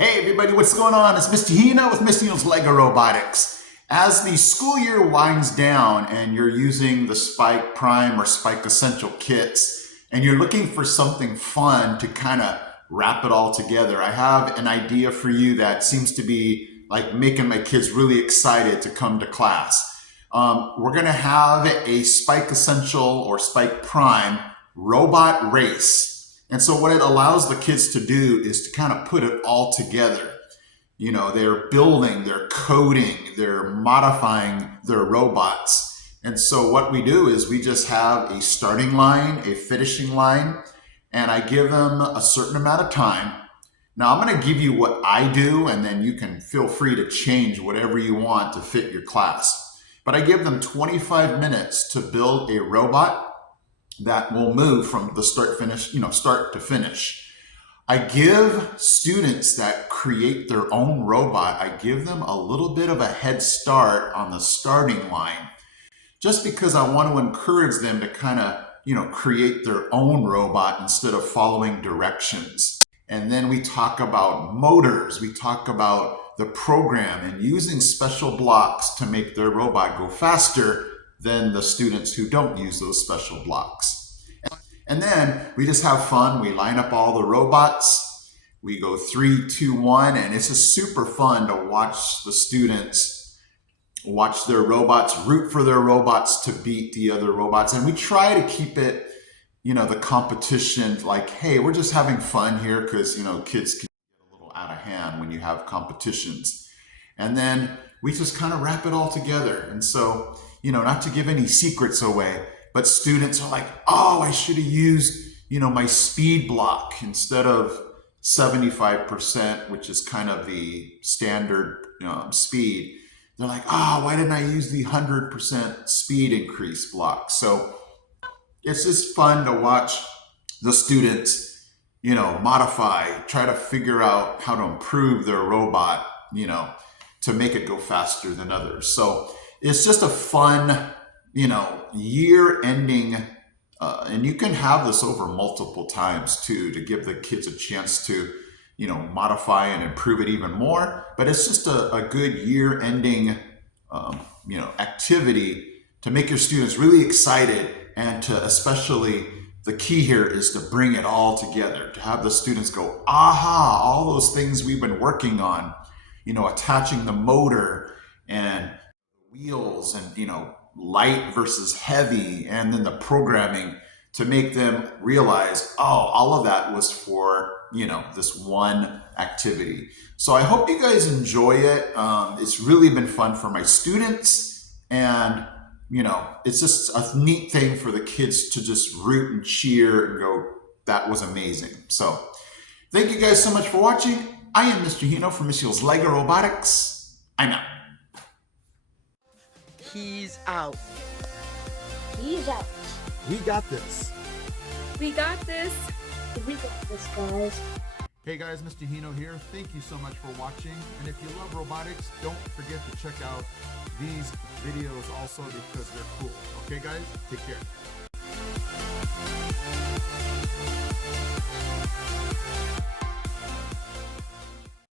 Hey everybody, what's going on? It's Mr. Hino with Mr. Hino's LEGORobotics. As the school year winds down and you're using the Spike Prime or Spike Essential kits and you're looking for something fun to kind of wrap it all together, I have an idea for you that seems to be like making my kids really excited to come to class. We're going to have a Spike Essential or Spike Prime robot race. And so what it allows the kids to do is to kind of put it all together. You know, they're building, they're coding, they're modifying their robots. And so what we do is we just have a starting line, a finishing line, and I give them a certain amount of time. Now I'm going to give you what I do, and then you can feel free to change whatever you want to fit your class. But I give them 25 minutes to build a robot that will move from the start to finish. I give students that create their own robot, I give them a little bit of a head start on the starting line, just because I want to encourage them to kind of, create their own robot instead of following directions. And then we talk about motors, we talk about the program and using special blocks to make their robot go faster than the students who don't use those special blocks. And then we just have fun. We line up all the robots. We go 3, 2, 1, and it's just super fun to watch the students watch their robots, root for their robots to beat the other robots. And we try to keep it, the competition like, hey, we're just having fun here because, kids can get a little out of hand when you have competitions. And then we just kind of wrap it all together. And so, not to give any secrets away, but students are like, oh, I should have used, my speed block instead of 75%, which is kind of the standard speed. They're like, oh, why didn't I use the 100% speed increase block? So it's just fun to watch the students, modify, try to figure out how to improve their robot, to make it go faster than others. So it's just a fun, year ending, and you can have this over multiple times too, to give the kids a chance to, modify and improve it even more. But it's just a good year ending, activity to make your students really excited, and to especially, the key here is to bring it all together, to have the students go, aha, all those things we've been working on, attaching the motor and wheels and, light versus heavy, and then the programming to make them realize, oh, all of that was for, this one activity. So I hope you guys enjoy it. It's really been fun for my students, and, it's just a neat thing for the kids to just root and cheer and go, that was amazing. So thank you guys so much for watching. I am Mr. Hino from Mr. Hino's LEGORobotics. I'm out. He's out. He's out. We got this. We got this. We got this, guys. Hey guys, Mr. Hino here. Thank you so much for watching. And if you love robotics, don't forget to check out these videos also, because they're cool. Okay guys, take care.